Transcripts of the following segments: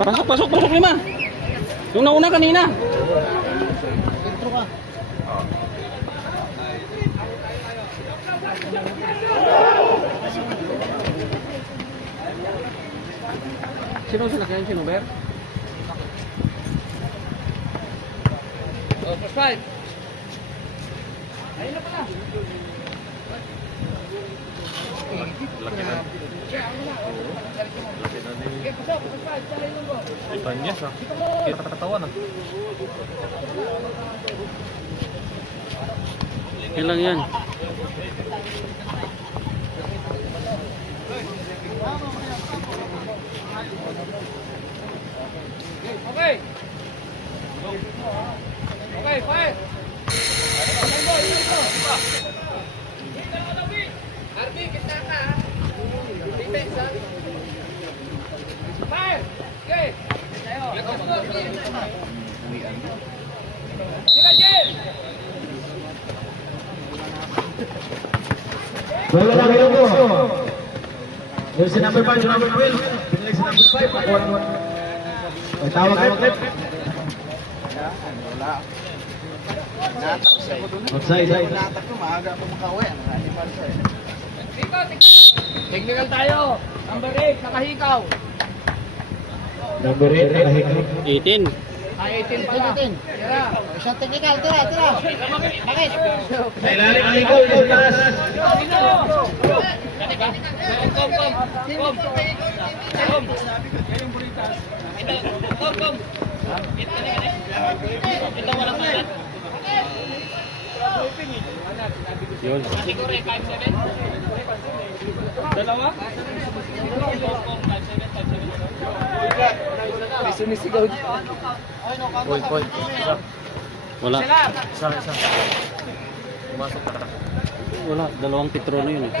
Pasok, pasok, pasok, Lima. Yung nauna kanina. Sino sila kaya? Sino, Ber? Oh, plus 5. Ayun na pala. Laki na. Ito niya sa. Kita katawan ah. Ilang yan? Okay. Okay, fire. Arby, kita ka. Defense, ha? Fire. Okay. Sila, Jen. Bola lang ito po. Yung si number 5, number 12. Pinalik si number 5. May tawag rep. Wala. Outside. Natak ko, maaga ako makauwi. Technical tayo. Number 8, nakahikaw. Number 8, nakahikaw. 18. Ay, 18 pala. Tira. Isang technical, tira. Bakit? Sa ilalim ang ikaw, yung taas. Yun. Dalawa? May sumisigaw dito. Point. Isa. Wala. Isa. Pumasok ka. Wala. Dalawang Petrono yun eh.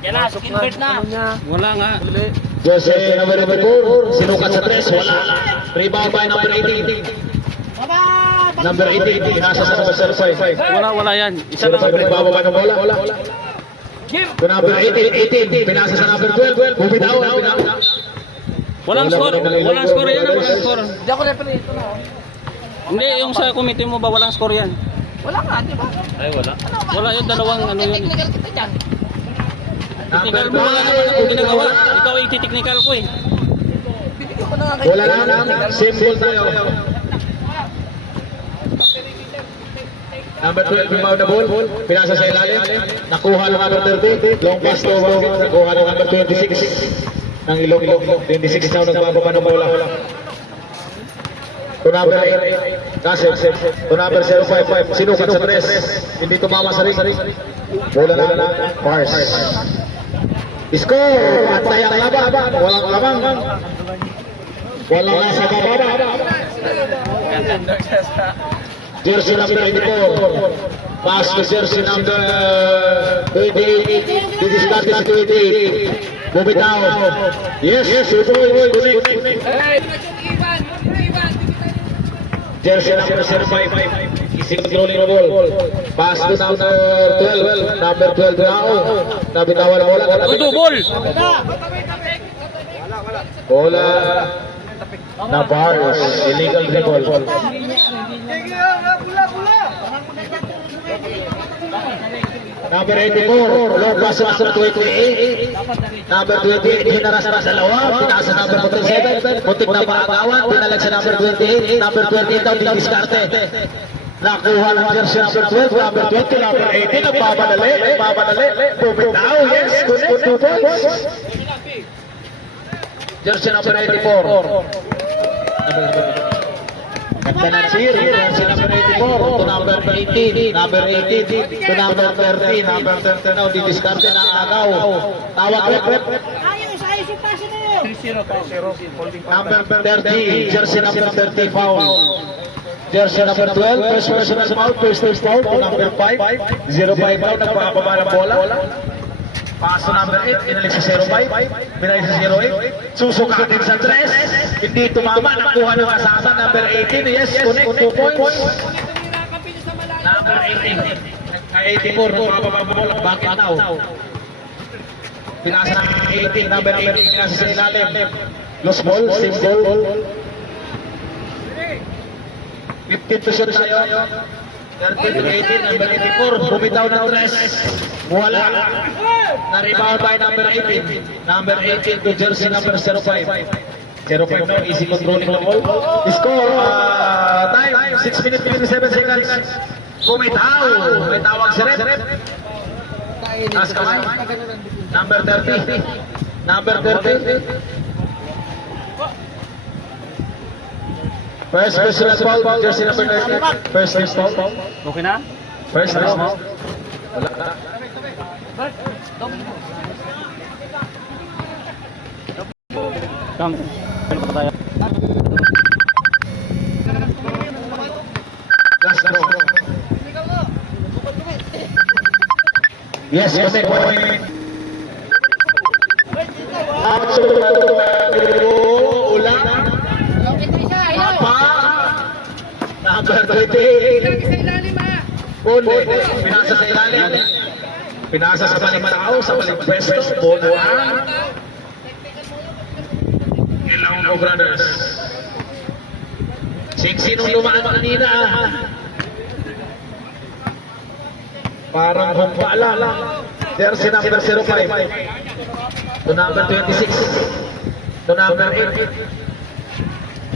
Yan na, skin-bird na. Wala nga. Jose, number 4. Sinukat sa 3, wala. Rebound by number 18. Number 18, nasa sa number 05. Wala yan. Isa lang. Nagbababa ng bola. Give. To number 18, pinasa sa number 12. Bumitaw. Walang score. Walang score yan. Walang score. Hindi ako referee ito na. Hindi, yung sa committee mo ba walang score yan? Wala nga, di ba? Ay, wala. Wala yung dalawang ano yun. Technical kita dyan. Technical mo wala naman ako ginagawa. Ikaw ay technical ko eh. Bibigyan ko na nga kayo. Wala na. Simple tayo. Number 12, rebound na ball. Pinasa sa ilalim. Nakuha ng number 30. Long pass to nakuha ng number 26. Ng ilong. 26 na nagbababa ng bola. To number 8. Gasset. To number 055. Sinukat sa 3. Hindi tumama sa ring. Bola na. Mars. Score! At tayang laban. Walang lamang. Walang nasa bababa. Jersey number 84. Pass to jersey number 28. Didiscarte si 28. Bumitaw. Yes, boy. Jersey number 05. Ising controlling the ball. Pass to number 12. Number 12 now. Nabitawan na bola. Udo, ball! Bola na bars. Illegal dribble. Number 84, long pass to number 28. Number 28, hinaras na sa lawa. Pinasa number 47. Muntik na paagawan. Pinalag sa number 28. Number 28 daw, didiskarte. Nakuha ng jersey number 12. Number 20, number 18. Nagpapadali. Bumitaw. Yes, good 2 points. Jersey number 84. Ganda ng jersey number 84 to number 18, number 18 to number 13, number 13 now, didiskarte na agaw. Tawag rep. Number 30, jersey number 30 foul. Jersey number 12, first personal foul, first foul to number 5, 05 now, nagpapababa ng bola. Pass to number 8, inalik sa 05, binalik sa 08, susukatin sa 3, hindi tumama, nakuha ng asasa, number 18, yes, connect, 2 points. Number 18, 84, nagpapababa ng bola, bakit now? Pinasa ng 18, number 18, pinasa sa ilalim. Lost ball, same goal. 15 to shoot tayo. 13 to 18, number 84, bumitaw ng 3. Wala. Na-rebound by number 18. Number 18 to jersey number 05. 05 no, easy controlling the ball. Score, time, 6 minutes 57 seconds. Bumitaw. May tawag si Rep. Taas kamay. Number 30. Number 30. First personal foul, jersey number 30. First foul. Okay na? First foul. Wala. Come. Ano pa tayo? Last throw. Yes, connect point. Ulang. Papa. Number 28. Uli. Pinasa sa ilalim. Pinasa sa maling tao, sa maling pwesto. Bonoan. Hello, brothers. Siksi nung lumaan kanina. Parang humpala lang. Jersey number 05. To number 26. To number 8.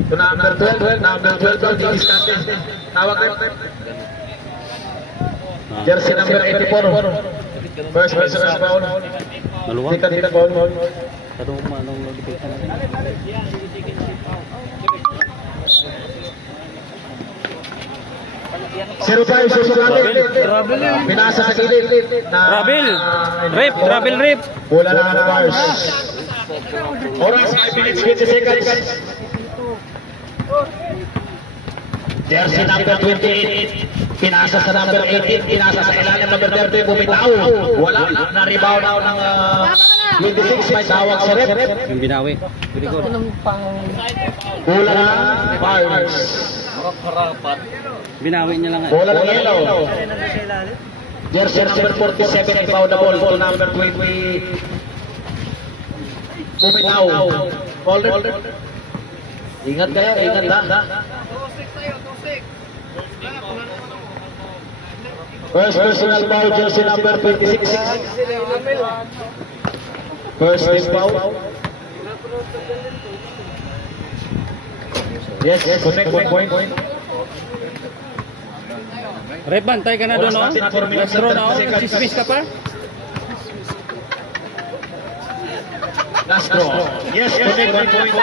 To number 12. Number 12 daw, di-discount. Tawag na. Jersey number 84. First personal foul. Maluwag? Dika foul. Katong manong notification. 05 susunod. Pinasa sa gilid. Rabil! Rip! Bola na ng bars. Oras 5 minutes 20 seconds. Jersey number 28. Pinasa sa number 18. Pinasa sa ilalim number 30. Bumitaw. Wala. Na-rebound daw ng 26. May tawag sa rep. Yung binawi. Very good. Bola na bars. Binawi niya lang. Bola ng yellow. Jersey number 47. Foul the ball to number 20. Bumitaw. Foul. Ingat kayo. Ingat ha. First personal foul, jersey number 26. First team foul. Yes, connect 1 point. Rep, bantay ka na doon, no? Let's throw na, oh. Sismis ka pa? Last draw. Yes, connect 1 point.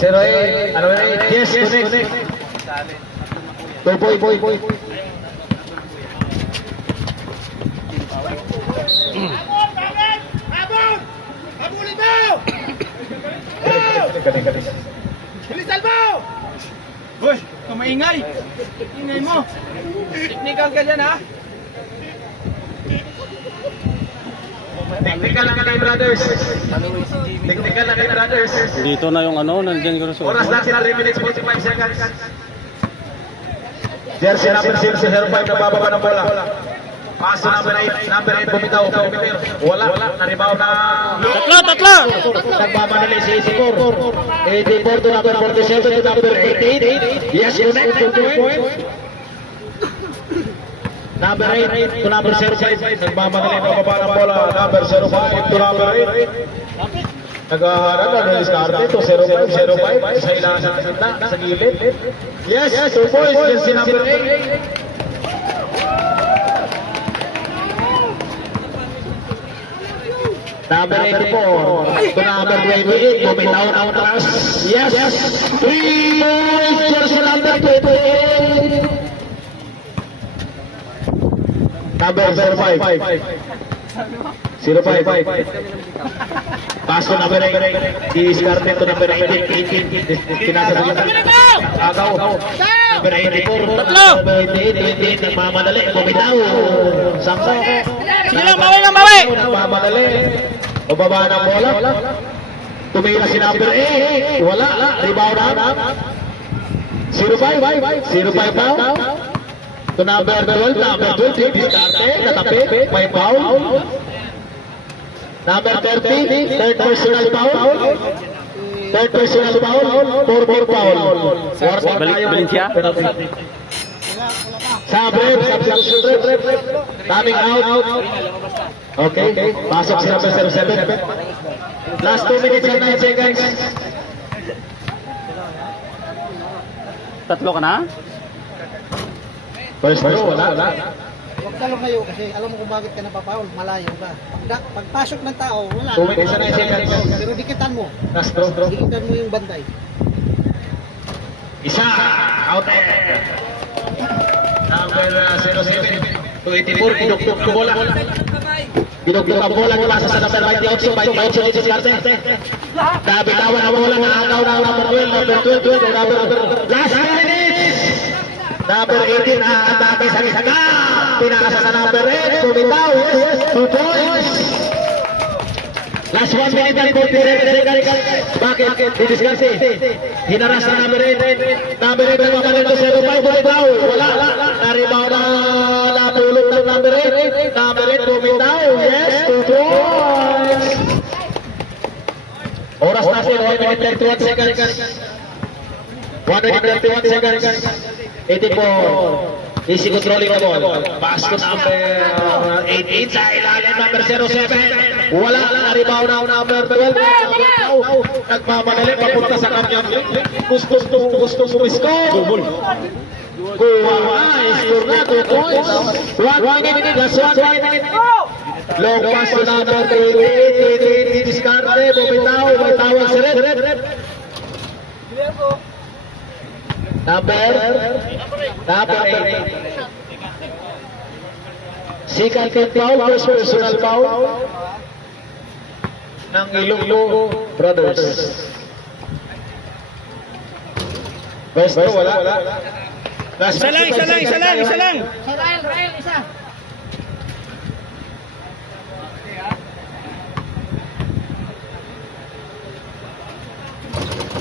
Zero eight. Ano na eight? Yes, connect. 2 point. Habulin mo! Bilisan mo! Uy, kumaingay! Ingay mo! Technical ka dyan, ha? Technical lang kayo, brothers. Technical lang kayo, brothers. Dito na yung ano, nandiyan ko sa Oras natin 3 minutes 45 seconds. Jersey number 6, 05 na bababa ng bola. Paso number 8 bumitaw. Wala, naribaw na. Tatlo! Nagmamanali si 84. 84 to number 47 to number 88. Yes, connect, 2 point. Number 8 to number 05. Nagmamanali na bababa ng bola. Number 05 to number 8. Naghaharap na diskarte to 05 sa ilahan sa gitna, sa gilid. Yes, 2 points. Jersey number 8. Number 84 to number 28. Bumitaw ng taas. Yes, 3 points. Jersey number 28. Number 05. Paso number 8. Diskarte to number 18. Kinasa sa gitna. Agaw. Number 84. Number 88. Nagmamadali. Bumitaw. Sampo. Sige lang, bawi! Nagmamadali. Bababa ng bola. Tumira si number 8. Wala. Rebound na. 0-5 foul. To number 12. Number 12. Diskarte. Katapi. May foul. Number 30. Third personal foul. 4 foul. Valencia. Sabre. Substitution rep. Coming out. Okay. Pasok si number 07. Last 2 minutes and 9 seconds. Tatlo ka na? First wala. Huwag talo kayo kasi alam mo kung bakit ka napapaul, malayo ka. Pagpasok ng tao, wala. 2 minutes and 9 seconds. Pero dikitan mo. Last throw. Dikitan mo yung bantay. Isa. Out there. Number 07. 284. Pinuktok ang bola. Pinuktok ang bola. Pasa sa number 28. 28 ni Diskarte. Kabitawan ang bola. Nakakaw na number 12. Number 12. Last minutes. Number 18. Atake sa Lisaga. Pinakasa sa number 8. Kumitaw. Yes. 2 points. Last 1 minute and 40 seconds. Bakit? Didiskarte. Hinaras na number 8. Number 8 ang mamagal to 0-5. Kumitaw. Wala. Na-rebound na natulog ng number 8. Number 8 kumitaw. Yes. 2 points. Oras na siya. 1 minute 31 seconds. 1 minute 31 seconds. 84. Easy controlling the ball. Pass to number 18 sa ilalim, number 07. Wala na, rebound na number 12. Nagmamadali, papunta sa kanyang gusto score. Kuha, score na, 2 points. 1 minute, that's 1 minute. Long pass to number 28. Diskarte, bumitaw, may tawag si Red. Number 8. Second foul, first personal foul ng Ilonggo Brothers. First wala. Isa lang. Sa Rael, isa.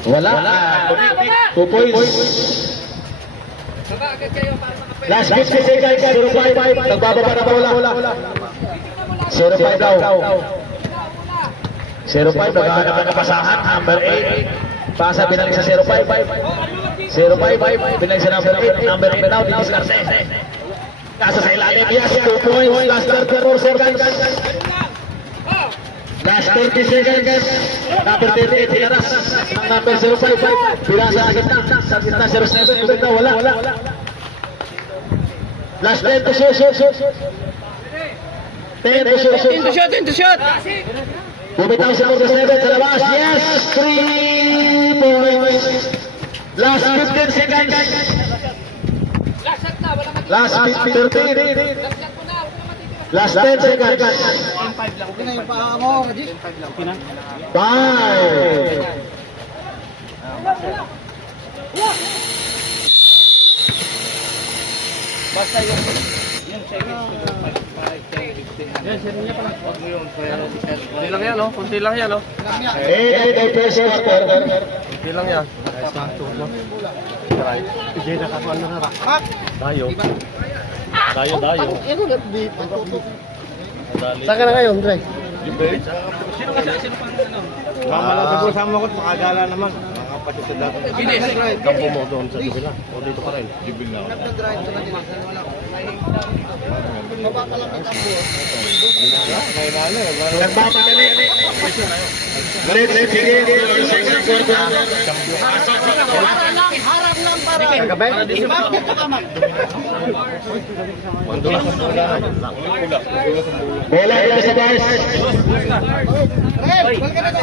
Wala. 2 points. Last 50 seconds. 0-5. Nagbababa na bola. 0-5 daw. 0-5. Naghahanap ng kapasahan. Number 8. Pasa binalik sa 0-5. 0-5. Binalik sa number 8. Number 8 daw. Didiskarte. Nasa sa ilalim. Yes. 2 points. Last 34 seconds. Last 30 seconds. Number 38, hinaras. Ang number 055. Pila sa gitna. Sa gitna 07. Gitna, wala. Last 10 to shoot. 10 to shoot. Into shot. Bumitaw si number 7 sa labas. Yes! 3 points. Last 15 seconds. Last 13. Last 10 seconds. Okay na yung paa mo, Raji. 5. Basta yung seconds. 5, 10, 15. Kunti lang yan, oh. Kunti lang yan, oh. 8 first quarter. Kunti lang yan. Dayo. Saan ka na ngayon, Dre? Sino pang ano? Mama lang siguro sama ko, makagala naman. Mga pasok sa dato. Kampo mo doon sa Dubila. O dito pa rin. Dubila. Nagdadrive sa kanila. Baba ka lang ng kampo. Nagpapadali. Let's begin the second quarter. Harap lang para. Bakit ka kamat? Bola ito sa bars. Rel, balik ka na to.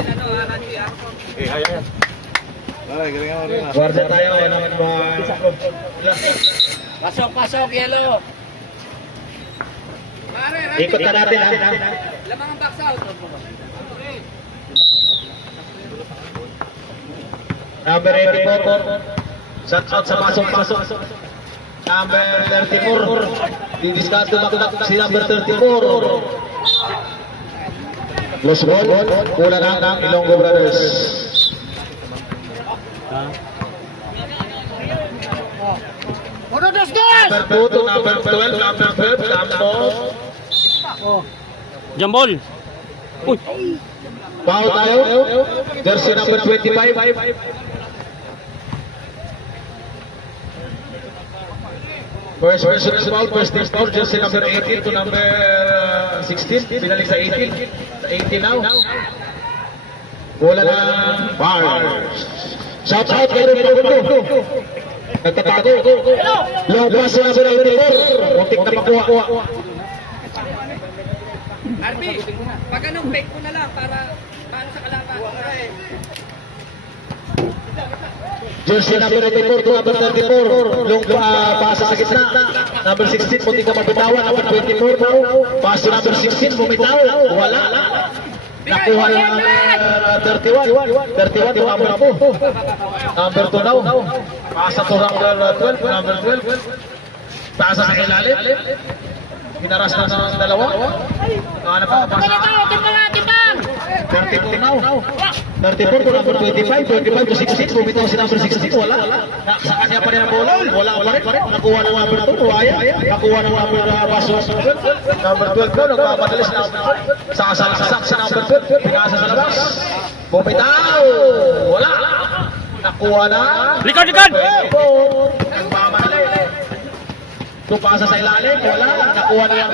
Guardia tayo. Pasok, yellow. Ikot na natin. Lamang ang box out. Number 84. Shut out sa pasok. Number 34. Didiskarte makita si number 34. Los ball, bola ng Ilonggo Brothers. Uno, dos, dos! Number 2 to number 12, number 12, Campos. Jambol. Uy. Foul tayo. Jersey number 25. First personal foul, first team foul, jersey number 18 to number 16. Binalik sa 18. Sa 18 now. Bola na Bars. Shout out kay Rupo. Nagtatago. Long pass na number 84. Muntik na makuha. Arby, pag anong break ko na lang para sa kalaban. Jersey number 84 to number 34. Long pasa sa gitna. Number 16, muntik na mabitawan. Number 24 now. Pass to number 16, bumitaw. Wala. Nakuha na number 31. 31 yung number 2. Number 2 now. Pasa to number 12. Number 12. Pasa sa ilalim. Pinaras na ng dalawa. Nahanap ang pasa. 34 now. 34 to number 25. 25 to 16. Bumitaw si number 16. Wala. Sa kanya pa rin ang bola. Wala pa rin. Nakuha ng number 2. Ruaya. Nakuha ng number paso. Number 12 daw. Nagpapadalis na sasalaksak sa number 12. Pinasa sa labas. Bumitaw. Wala. Nakuha na. Likod! Nagmamadali. Tupasa sa ilalim. Wala. Nakuha na yung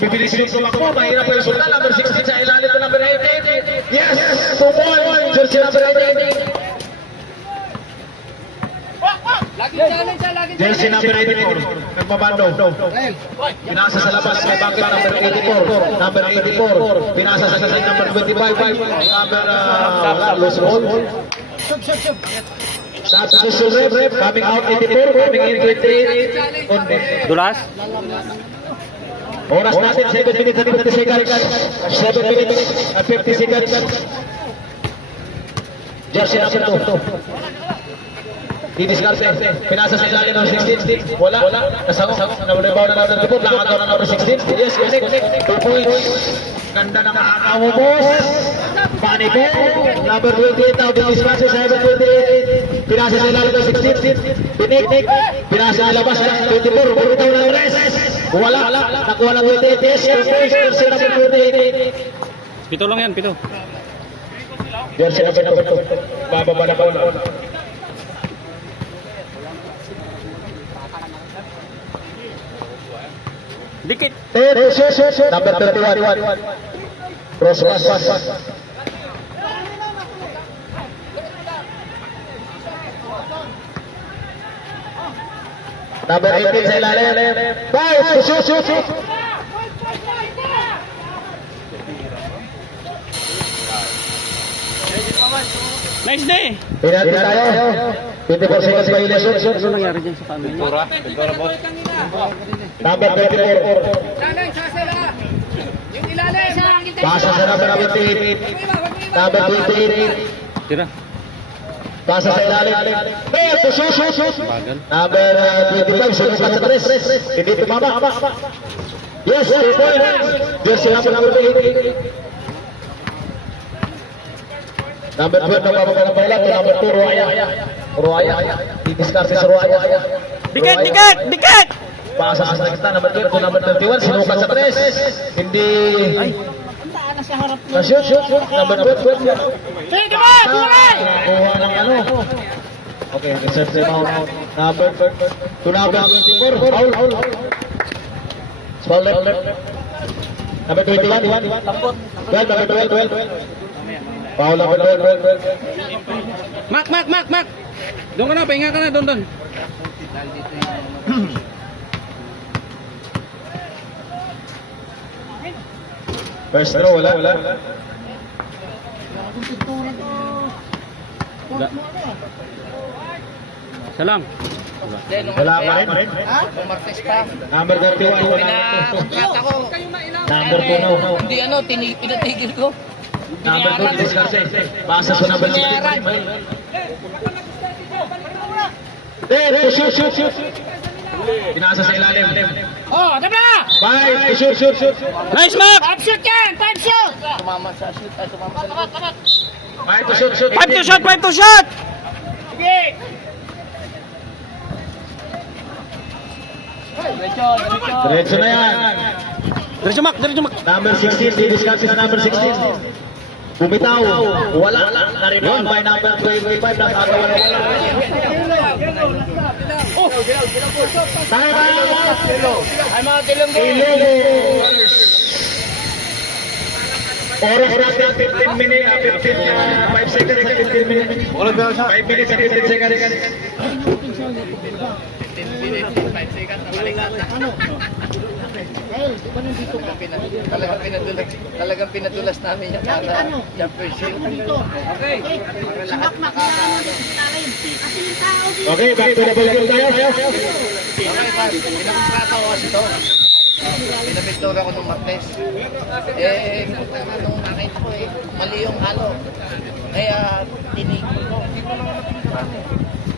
bibilis yung sumakbo, mahirap po yung sultan. Number 16 sa ilalim to number 18. Yes! 2 points! Jersey number 18. Jersey number 84. Nagmamando. Pinasa sa labas. May bakit number 84. Number 84. Pinasa sa side number 25. Number loose ball. Sa position rep. Coming out 84. Coming in 28. Dulas. Oras natin 7 minutes and 50 seconds. 7 minutes and 50 seconds. Jersey number 2. Didiskarte. Pinasa sa ilalim ng 16. Wala. Nasango. Nag-rebound na number 4. Lakad na number 16. Yes, connect. 2 points. Ganda ng kakao mo, boss. Funny ball. Number 28 now. Didiskarte sa number 28. Pinasa sa ilalim ng 16. Pinik. Pinasa sa labas ng 24. Bumitaw ng rest. Wala. Nakuha ng 28. Yes, jersey number 28. Pito lang yan, pito. Jersey number 2. Bababa na bola. Dikit. Number 31. Cross pass. Number 18 sa ilalim. Bye! Shoot! Nice day. Pinati tayo. 24 seconds violation. Ano nangyari dyan sa camera? Pintura, boss. Number 34. Ilalim, sasala. Yung ilalim. Pasa sa number 28. Number 28. Tira. Pasa sa ilalim. Shoot! Number 25. Sunukan sa tres. Hindi tumama. Yes, 2 points. Jersey number 28. Number 12 na bababa ng bola. Number 2, Ruaya. Didiskarte sa Ruaya. Dikit! Pasa sa sekta. Number 12 to number 31. Sinukat sa tres. Hindi. Na-shoot. Number 12. Nakuha ng ano. Okay, reserve the amount. Number 2 to number 24. Foul. Foul left. Number 21. 12. Foul number 12. Mak! Doon ka na, pahinga ka na, doon. First row, wala. Isa lang. Wala pa rin. Number 31. Number 2 now. Hindi pinatigil ko. Number 2, Diskarte. Pasa sa number 65. There, shoot. Pinasa sa ilalim. Oh, ano ba? 5, shoot. Nice, Mac! 5 shoot yan! 5 shoot! 5 to shoot. 5 to shot, 5 to shot! Sige! Diretso na yan. Diretso, Mac, diretso, Mac. Number 16, didiscuss sa number 16. Bumitaw. Wala. Na-rebound by number 25. Nakagawa na wala. Time out! Ay mga tilong Oras natin 15 minutes, 5 seconds sa 15 minutes. 5 minutes sa 15 seconds. Talagang pinadulas namin yung jumper shield. Okay. Okay, back to the ball game tayo. Pinapintrato ko kasi ito. Pinapintura ko ng Martes. Nung nakita ko mali yung halo. Kaya tinigil ko. Hindi ko naman napintura.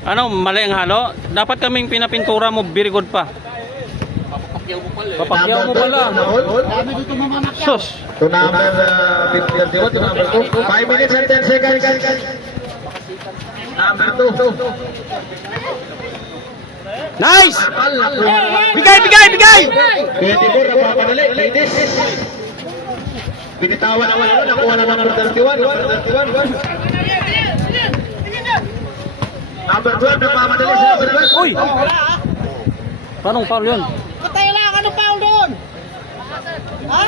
Ano, mali ang halo? Dapat kaming pinapintura mo, very good pa. Papakyaw mo pala. Sus! To number 51, to number 2. 5 minutes and 10 seconds. Number 2. Nice! Bigay! 24, napapadali. Ladies. Binitawan naman ako. Nakuha na number 31. Number 12, napapadali sa number 12. Uy! Paano foul yun? Patay lang! Ano foul doon? Ha?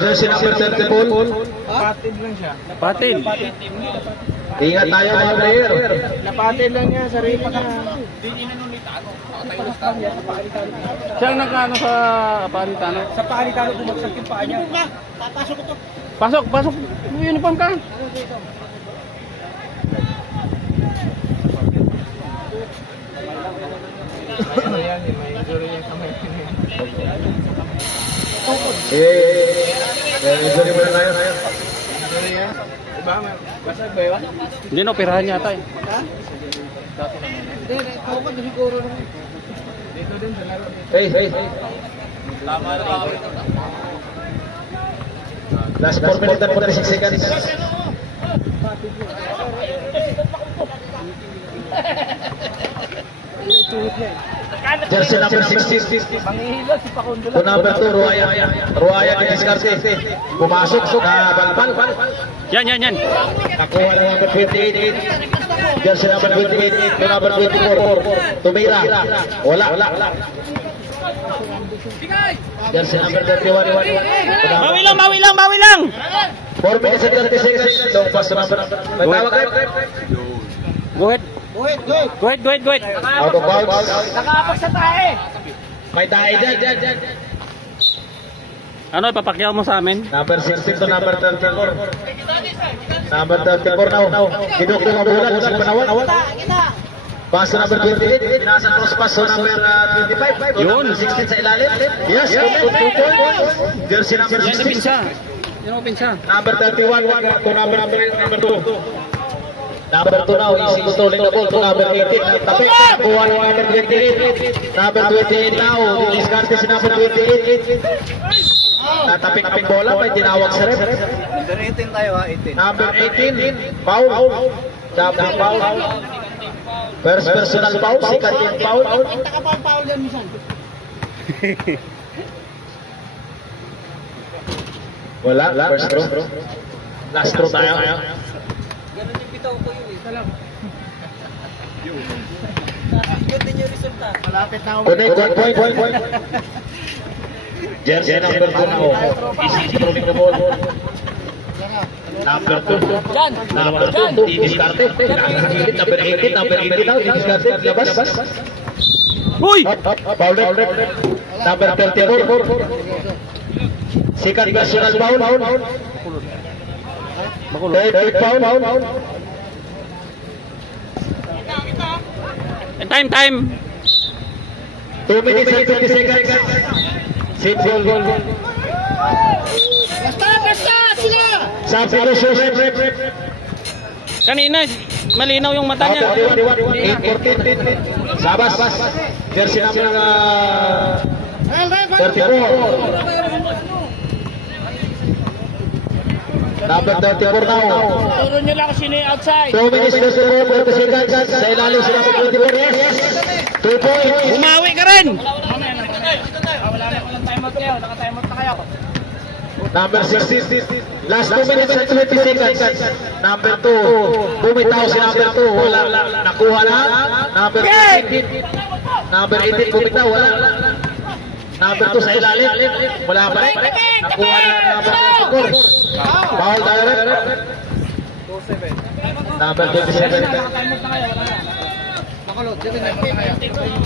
Jersey number 34. Patil. Ingat tayo mga player. Napatid lang niya, sarili pa. Siya ang nagkano sa Paritano? Sa paalitano bumagsak yung paa niya. Papasok ko to. Pasok! Uniform ka! Injury mo na tayo. Hindi na, operahan yata eh. Hindi, ikaw ko siguro nung... Hey. Last 4 minutes and 46 seconds. Jersey number 16. To number 2, Ruaya di diskarte. Pumasok sa balbal. Yan. Nakuha ng number 28. Jersey number 28 to number 24. Tumira. Wala. Jersey number 31. Bawi lang! 4 minutes and 30 seconds. Long pass to number. May tawag rep. Go ahead. Out of bounds. Nakapag sa tae! May tayo dyan. Ano, ipapakyaw mo sa amin? Number 16 to number 34. Number 34 now. Kidukto ang bola kung saan panawal. Pass to number 28. Nasa cross pass to number 25. To Yun. number 16 sa ilalim. Yes, 2 points. Jersey number Yan 16. pinsa. Number 31 to number 2. Number 2 now, easy controlling the ball to number 18. Tapik, nakuha ng number 28. Number 28 now, diskarte si number 28. Natapik ang bola, may tinawag sa ref. Number 18 tayo ha, 18. Number 18, foul. Double foul. First personal foul, second team foul. Taka-foul yan minsan. Wala, first throw. Last throw tayo. Ganun yung bitaw ko yun eh. Salam. Din yung resulta. Malapit na ako. Connect, point. Jersey number 2 now. Easy controlling the ball. Number 2. Number 2, didiskarte. Number 18 now, didiskarte. Labas. Uy! Foul rep. Number 34. Second personal foul. Third foul. Time! 2 minutes and 50 seconds. Same goal. Basta! Sila! Substitution rep. Kanina, malinaw yung mata niya. 8-14. Sabas. Jersey number 34. Number 34 now. Turo nyo lang sino yung outside. 2 minutes to serve, 30 seconds. Sa ilalim si number 24, yes. 2 points. Umawi ka rin. Wala na timeout kayo. Naka-timeout na kayo. Number 16. Last 2 minutes and 20 seconds. Number 2. Bumitaw si number 2. Wala. Nakuha na. Number 18. Number 18 bumitaw. Wala. Number 2 sa ilalim. Wala pa rin. Nakuha na number 24. Foul direct. Number 27.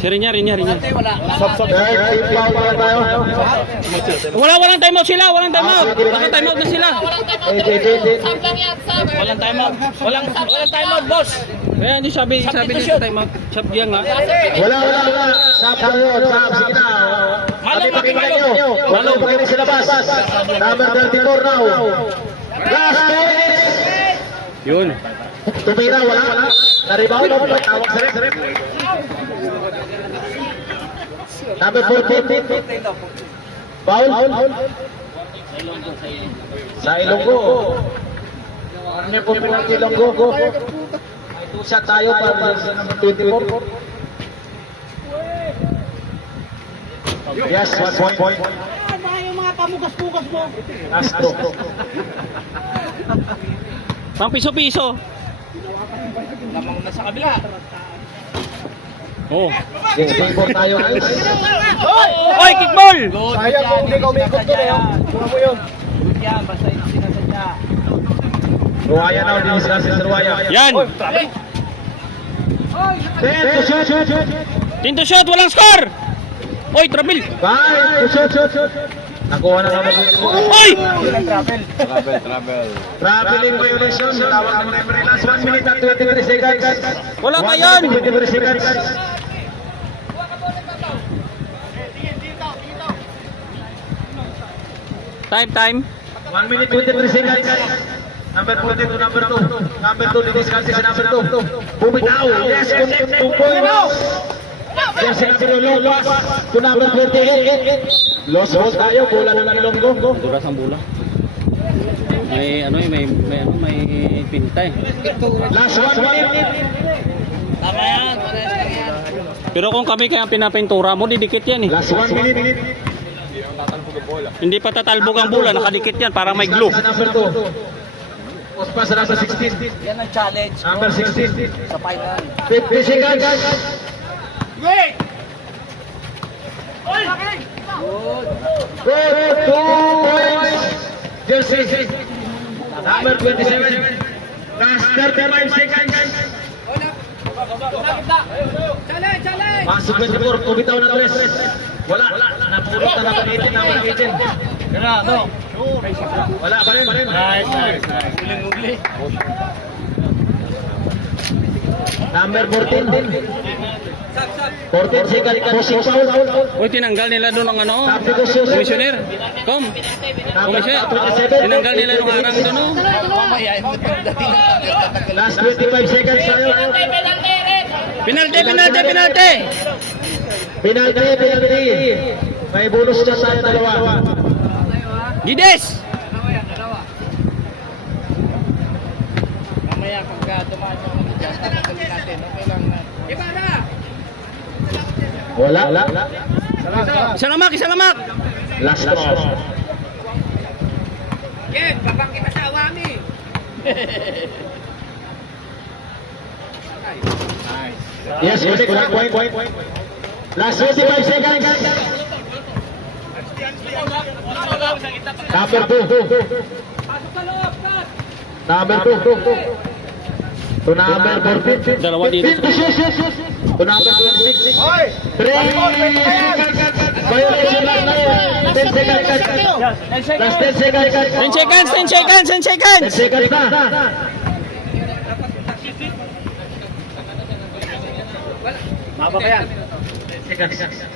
Rinya. Third foul pa tayo. Walang timeout sila, walang timeout. Naka-timeout na sila. Walang timeout. Walang timeout, boss. Kaya hindi sabi nito timeout. Sabi yan nga. Wala. Sab tayo. Sige na. Kami pakinggan nyo. Wala pakinggan sila bas. Number 34 now. Last 2 minutes. Yun. Tumira, wala. Na-rebound. Tawag sa rep. Number 14. Foul. Sa Ilonggo. Ano po pinag Ilonggo? Sa tayo para sa number 24. Yes, 1 point. Yung mga pamugas-pugas mo. Astro. Pang piso-piso. Lamang na sa kabila. Oh. Yes, 24 tayo. Oy, kickball! Sayang kung hindi ka umikot ko na yun. Kuha mo yun. Yan, basta yung sinasadya. Ruwaya na, hindi sila si Ruwaya. Yan. Shoot. Tinto shot, walang score. Oy, trabil. Bye. Shoot. Nakuha na naman. Oy! Traveling violation. Tawag ng referee. Last 1 minute and 23 seconds. Wala pa yun. 1 minute and 23 seconds. Time. 1 minute 23 seconds. Number 14 to number 2. Number 2 didiscount si number 2. Bumitaw. Yes, 2 points. Yes, number 2 loss to number 28. Loss ball tayo. Bola na ng Ilonggo. Duras ang bola. May pinta eh. Last 1 minute. Tama yan. Pares lang yan. Pero kung kami kaya pinapintura mo, didikit yan eh. Last 1 minute. Hindi pa tatalbog ang bola, nakadikit yan, parang may glue. Number 2. Pospa sa number 16. Yan ang challenge Number 16. sa final. 50 seconds. Good. 2 points. Jersey. Number 27. Last 35 seconds. Masuk 24. Tumitaw na 3. Wala. Napulot na number 18. Number 18. Wala pa rin. Nice. Number 14. 14 seconds. Pushing foul. Uy, tinanggal nila doon ang ano, Substitution. komisyoner. Komisyoner. Tinanggal nila yung arang doon, no? Mamaya, yung dating ng Last 25 seconds tayo. Penalty! Penalty. May bonus na tayo dalawa. Gides! Mamaya, pagka dumaan yung magigyan, tatanggalin natin. Okay lang na. Wala. Isa lamak! Last cross. Babang kita sa awami. Yes, point. Last 25 seconds. Number 2. Number 2. To number 14. Dalawa dito. To number 26. 3 seconds. Violation lang na yun. 10 seconds. Last 10 seconds. 10 seconds! 10 seconds na. Maba ka yan.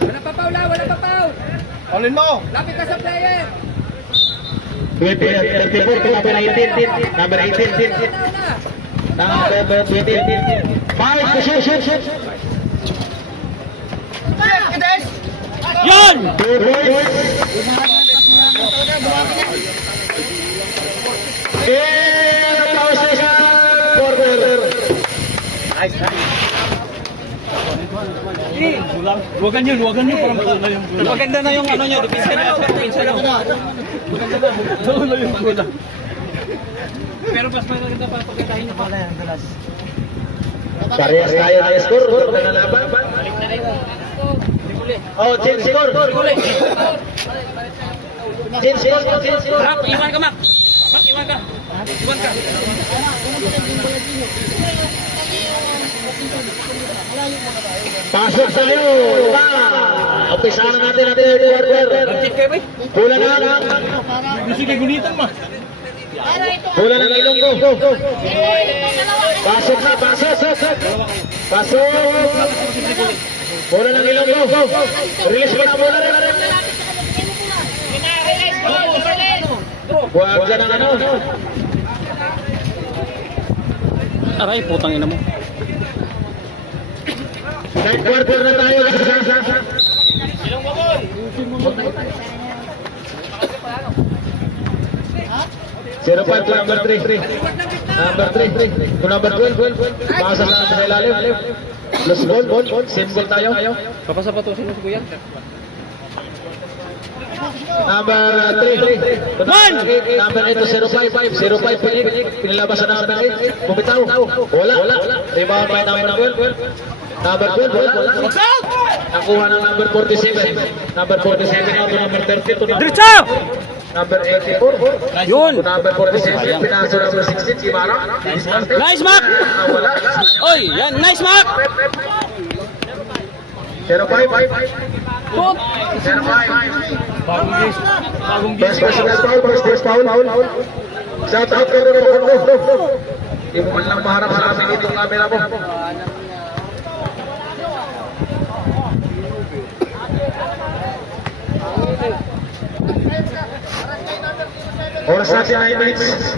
Wala pa paul. Paulin mo. Lapit ka sa player. 34 to number 18. Number 18. Number 25 position. Yun! 2 points. In the power station corner. Huwagan yun. Maganda na yung ano nyo, depensa nyo. Doon na yung kulang. Pero mas maganda pa pagkatahin na pa. Parehas tayo ng score. Nanalaban. Oh, change score. Change score. Mak, iwan ka, Mak. Mak, iwan ka. Iwan ka. Pasok sa liyo. Umpisahan natin ang third quarter. Check kayo, boy. Kulang na. Sige, gunitan, Mak. Kulang ng ilong ko. Pasok na, pasok. Pasok. Kulang ng ilong ko. Release mo na muna rin. Huwag dyan ang ano. Aray, putang ina mo. Third quarter na tayo. Zero five to number 3. Number 3 to number 12. Pasok na sa ilalim. Plus goal. Same goal tayo. Papasapatusin mo si Kuya. Number 3. Number 8 to 05. 05 pa yun. Pinilabas sa number 8. Bumitaw. Wala. Rebound by number 12. Number 12. Wala. Nakuha ng number 47. Number 47 out to number 30 to number 84. Yun! To number 47. Pinasa number 16. Si Mara. Nice, Mak! Wala. Oy, yan, nice, Mak! 05. Put! 05. First foul. Shout out ka rin ako. Hindi mo man lang maharap sa amin dito ang camera mo. Oras natin 9 minutes.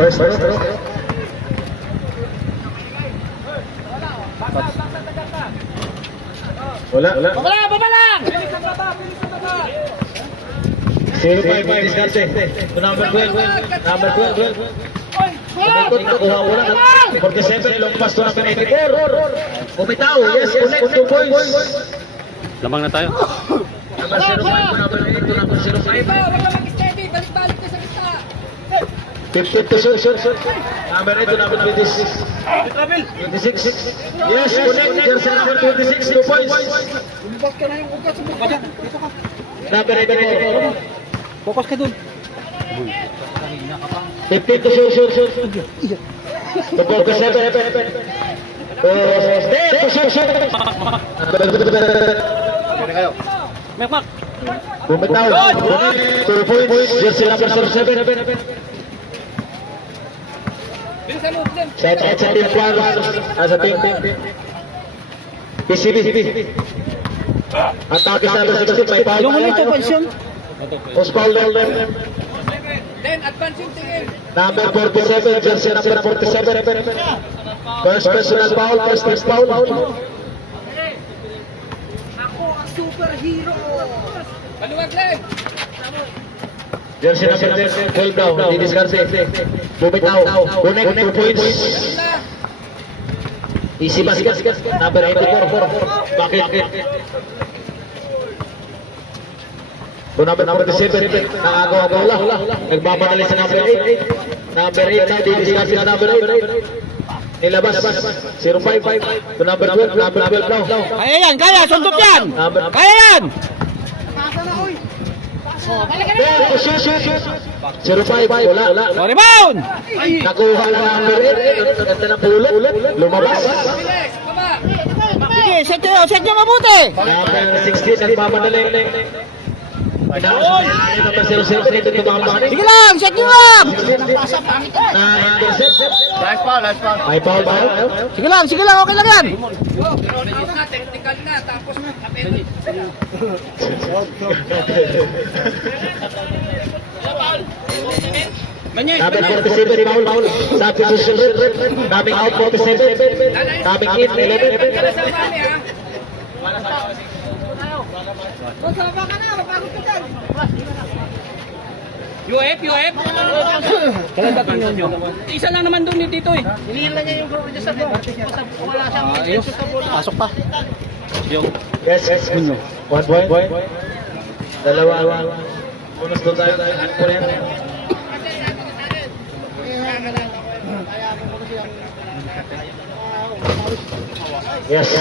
First. Wala. Baba lang! 05 diskarte. To number 12. Number 12. Umikot na kuha mo lang. 47 long pass to number 84. Umitaw. Yes, connect 2 points. Lamang na tayo. Number 05 to number 8 to number 05. Balik-balik ka sa gitna. 50 to sir. Number 8 to number 26. 26. Yes, connect. Jersey number 26. 2 points. Number 84. Focus ka dun. 50 to sir. To 47. Step to sir. Mak! Bumitaw. 2 points. Jersey number 7. Set sa team 1 as a team. PCB. Atake sa number 16. May foul. Yung muli ito, pension. Post foul them. Then, advancing tingin. Number 47. Jersey number 47. First personal foul. First team foul. Maluwag lang. Jersey number 12 daw. Didiskarse. Bumitaw. Connect 2 points. Easy basket. Number 84. Bakit? Number 47. Nakagaw-agaw lang. Nagbabatali sa number 8. Number 8 na. Didiskarse na number 8. Nilabas. 05. To number 12. Number 12 daw. Kaya yan, kaya! Sundot yan! Number Kaya yan! 05. Wala. O, rebound! Nakuha na number 8. Ganda na pulot. Lumabas. Sige, set nyo mabuti! Number 16. Nagmamadali. Number 07. Ito tumama. Sige lang, set nyo lang! Na-intercept. May foul ba? Sige lang, okay lang yan! Technical na, tapos Number 47, foul. Substitution rep. Coming out 47. Coming in 11. UF. Isa lang naman doon dito eh. Hinihila niya yung group niya sa bola. Wala siyang intention sa bola. Pasok pa. Yes. 1 point. Dalawa. Bonus doon tayo. Ano po yan? Yes.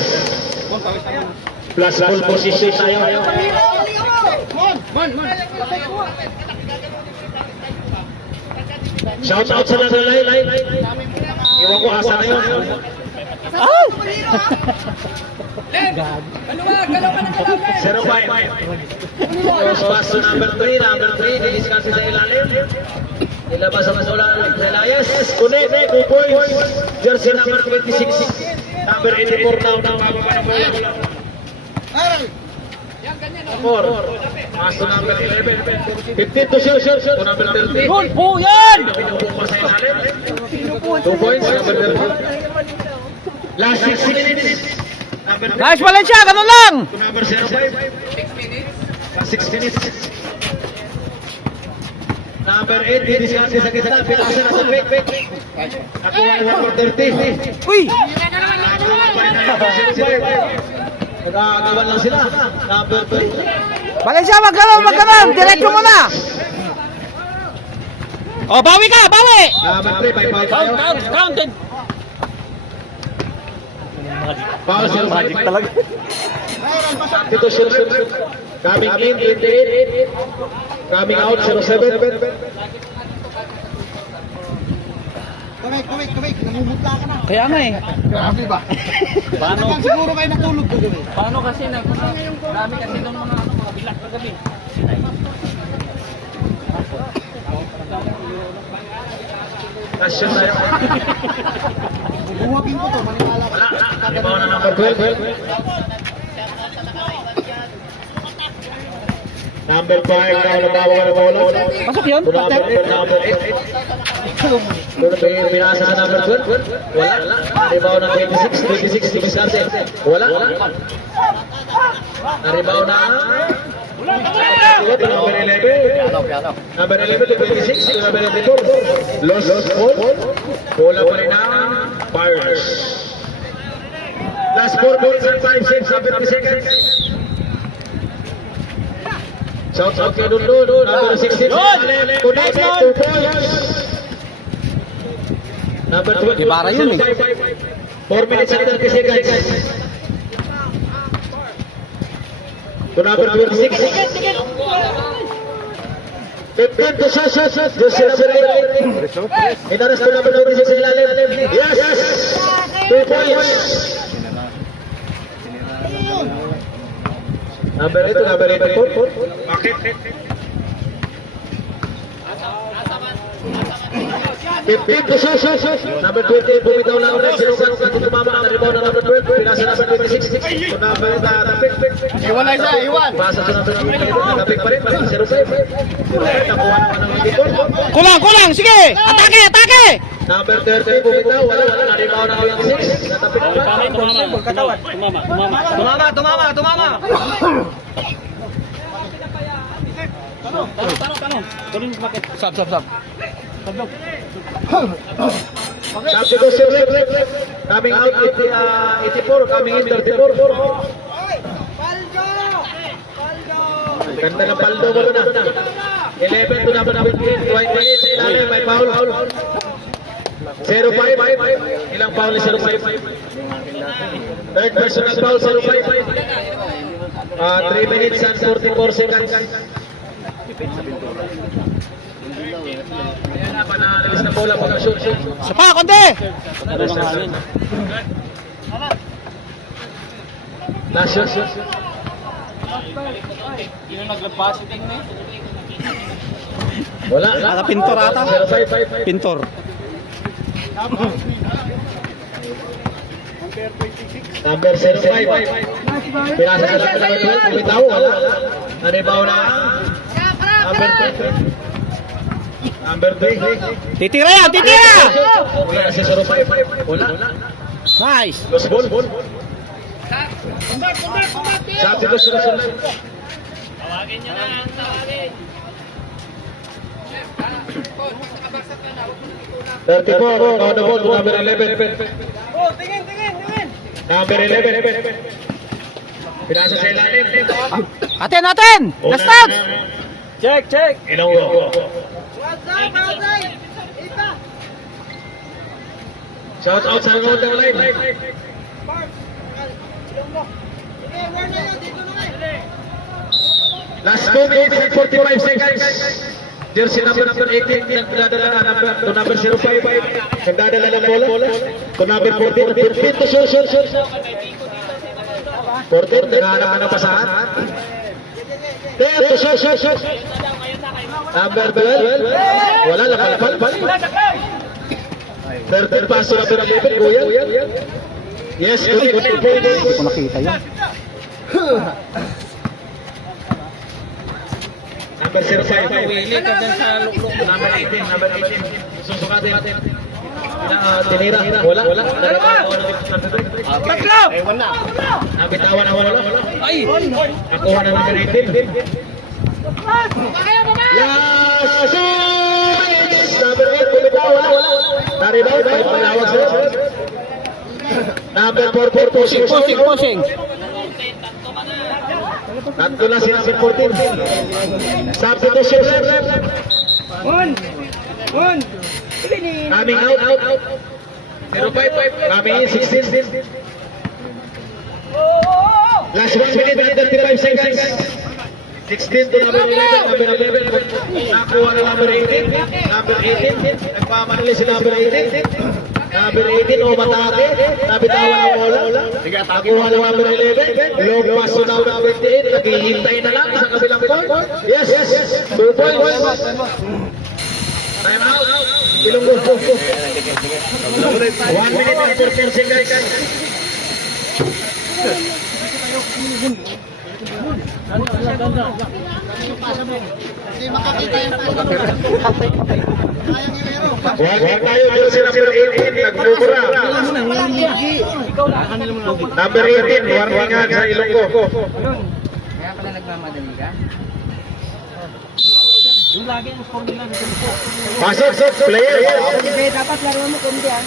Plus full position tayo. Shout out sa lalay. Iwan ko asa na yun. Zero five. Cross pass to number 3. Number 3, didiscuss sa ilalim. Ilabas ang bola. Relayes. Connect. 2 points. Jersey number 26. Number 84 now. Pass to number 11. 15 to shoot. To number 30. Goal po yan! Pinupo pa sa ilalim. 2 points. Number 30. Last 6 minutes. Number 30. Guys, Valencia, ganun lang! To number 05. 6 minutes. 6 minutes. Number 8, didiscuss sa gitna. Pinasa na sa pick. Nakuha ng number 30. Uy! Nagkakawan lang sila. Number 3. Valencia, magkaroon! Diretso mo na! Oh, bawi ka! Bawi! Number 3, by foul tayo. Counted! Foul 05. Magic talaga. Dito shoot. Coming in, 28. Coming out, 07. Kumik. Namumutla ka na. Kaya nga eh. Grabe ba? Paano? Siguro kayo natulog doon eh. Paano kasi dami kasi ng mga bilat kagabi. Last shot tayo. Buwagin ko to, maniwala ko. Wala. Ibaw na number 12. Number 5 na nabawa ng bola. Pasok yun? Number 8. Doon pinasa sa number 12. Wala. Naribaw ng 26. Diskarte. Wala. Naribaw na number 11. Number 11 to 26. To number 24. Lost ball. Bola pa rin ang Pirates. Last 4 balls and 5 saves after 3 seconds. Shout out kay Dundo, number 16. Connected, 2 points. Number 12. Ibarra yun eh. 4 minutes and 30 seconds. To number 26. 15 to shoot. Just number 8. Inaras to number 26 sa ilalim. Yes! 2 points. Number 8 to number 84. Okay. 15 to shoot. Number 20, bumitaw lang ulit. Sinukan ka tumama ang rebound na number 12. Pinasa number 26. To number 8. Iwan na isa, iwan. Pasa sa number 20. Nakapik pa rin. 05. Nakuha naman ng 84. Kulang! Sige! Atake! Number 30, bumitaw. Wala. Na-rebound ng 26. Natapik pa. Tumama! Tanong. Tuloy mo bakit? Sab. Substitution rep. Coming out 84, coming in 34. Ganda ng paldo mo na. 11 to number 28 sa ilalim, may foul. 05. Ilang foul ni 05? Third personal foul, 05. 3 minutes and 44 seconds. Ayan na, panaalis na bola pag shoot. Sapa, konti! Last shot. Yung nag-positive na Wala. Ata pintor ata. 05. Pintor. Number 05. Pinasa sa number 12. Bumitaw. Wala. Naribaw na. Number 12. Number 3. Titira yan, titira! Wala si 05. Wala. Nice! Lost ball. Substitution. Tawagin nyo na, tawagin. 34, on the ball to number 11. Number 11. Pinasa sa ilalim. Atin, atin! Last out! Check. Ilonggo. Shout out sa mga ng line. Last 2 minutes and 45 seconds. Jersey number 18 nagdadala to number 05. Nagdadala ng bola to number 14. 15 to shoot. 14 naghahanap ng pasahan. 10 to shoot. Number 12. Wala lapal. 13 pass to number 11. Kuya. Yes, good. Kung nakita yan. Number 05. Wili ka dyan sa lukluk. Number 18. Susukatin. Tinira. Wala. Tatlo! Nabitawan na wala. Ay! Nakuha na number 18. Last 2 minutes. Number 8. Bumitaw. Naribaw. May panawag sila. Number 4. Pushing! Tatlo na si number 14. Substitution. Coming out. 05. Coming in 16. Last 1 minute and 35 seconds. 16 to number 11. Number 11. Nakuha na number 18. Number 18. Nagpamanali si number 18. Number 18 o matake. Nabitawan ang bola. Nakuha na number 11. Long pass to number 28. Naghihintay na lang sa kabilang court. Yes. 2 points. Time out. Ilonggo. 1 minute and 14 seconds. Hindi makakita yung paso. Huwag tayo dito si number 18. Nagmumura. Number 18. Warningan sa Ilonggo. Kaya pala nagmamadali ka? Pasok. Player. Dapat laro mo kundi ah.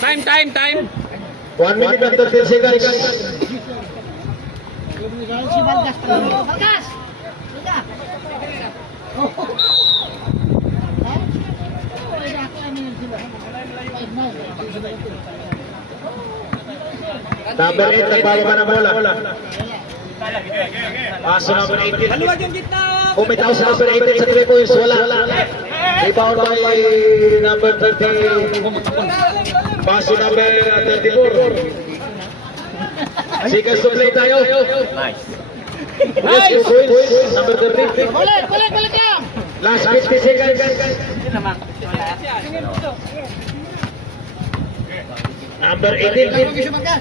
Time! 1 minute and 13 seconds. Si Valgas talaga. Valgas! Number 8. Nagbaba ng bola. Paso number 18. Kumitaw sa number 18 sa 3 points. Wala. Rebound by number 30. Paso number 34. Seconds to play tayo. Nice. Yes, 2 points. Number 30. Balik lang! Last 50 seconds. Number 18. Si Valgas.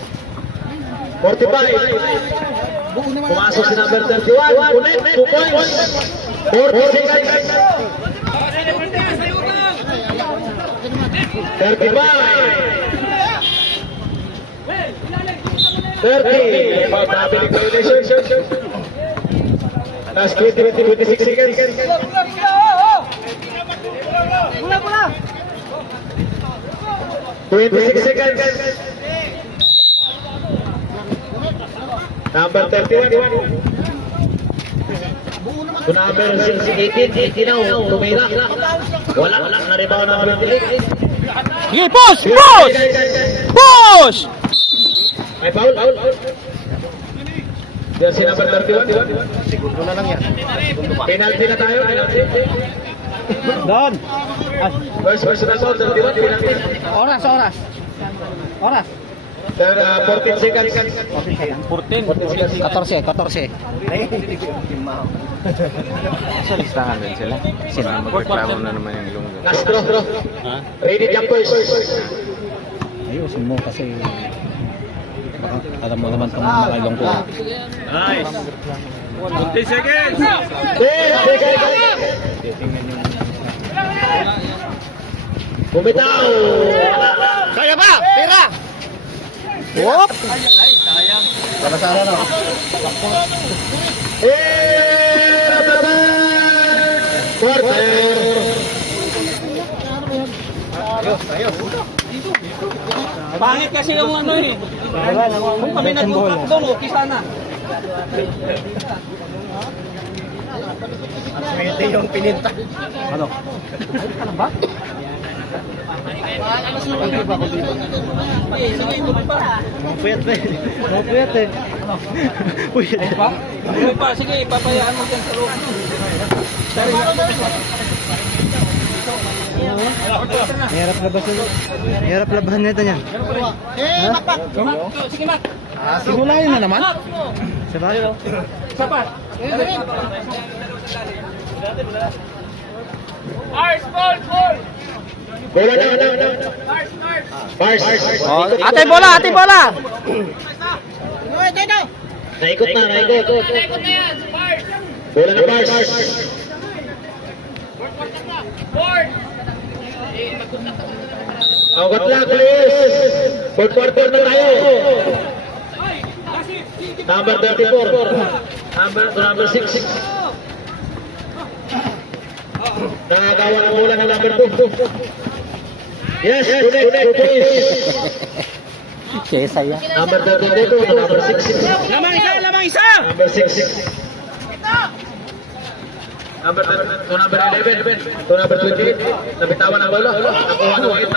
45. Pumasok si number 31. Ulit, 2 points. 40 seconds. 35. 30. Public violation. Last 26 seconds. 26 seconds. Number 31. To number 18, tumira. Wala, naribaw na number 28. Sige, push! May foul. Jersey number 31. Segundo na lang yan. Penalty na tayo. Doon! First personal foul, 31. Penalty. Oras! 14 seconds. 14. Sa listahan din sila. Sila magreklamo na naman yung ilong. Last draw. Ready jumpers. Ayusin mo kasi alam mo naman itong mga ilong ko. Nice! 20 seconds. 10 seconds. Bumitaw. Kaya ba? Tira! Whoop! Quarter. Pangit kasi yung ano eh. Kung kami nag-upak doon, okay sana. Pwede yung pininta. Sige, tuloy pa. Pwede. Pwede. Pwede. Tuloy pa, sige, papayaan mo dyan sa loob. Hirap labahan nito niya. Makpak! Sige, Mak! Simulayin na naman. Sabay. Sapat! Bola na. Bars. Ate bola, ate bola! Naikot na. Bola na bars. Oh, good luck, please. Fourth quarter na tayo. Number 34. Number 6. Nakagawa ng bola ng number 2. Yes, connect. 2 points. Number 32 to number 6. Lamang isa! Number 6. Number 11 to number 28. Nabitawan ang bola. Nakuha ng 8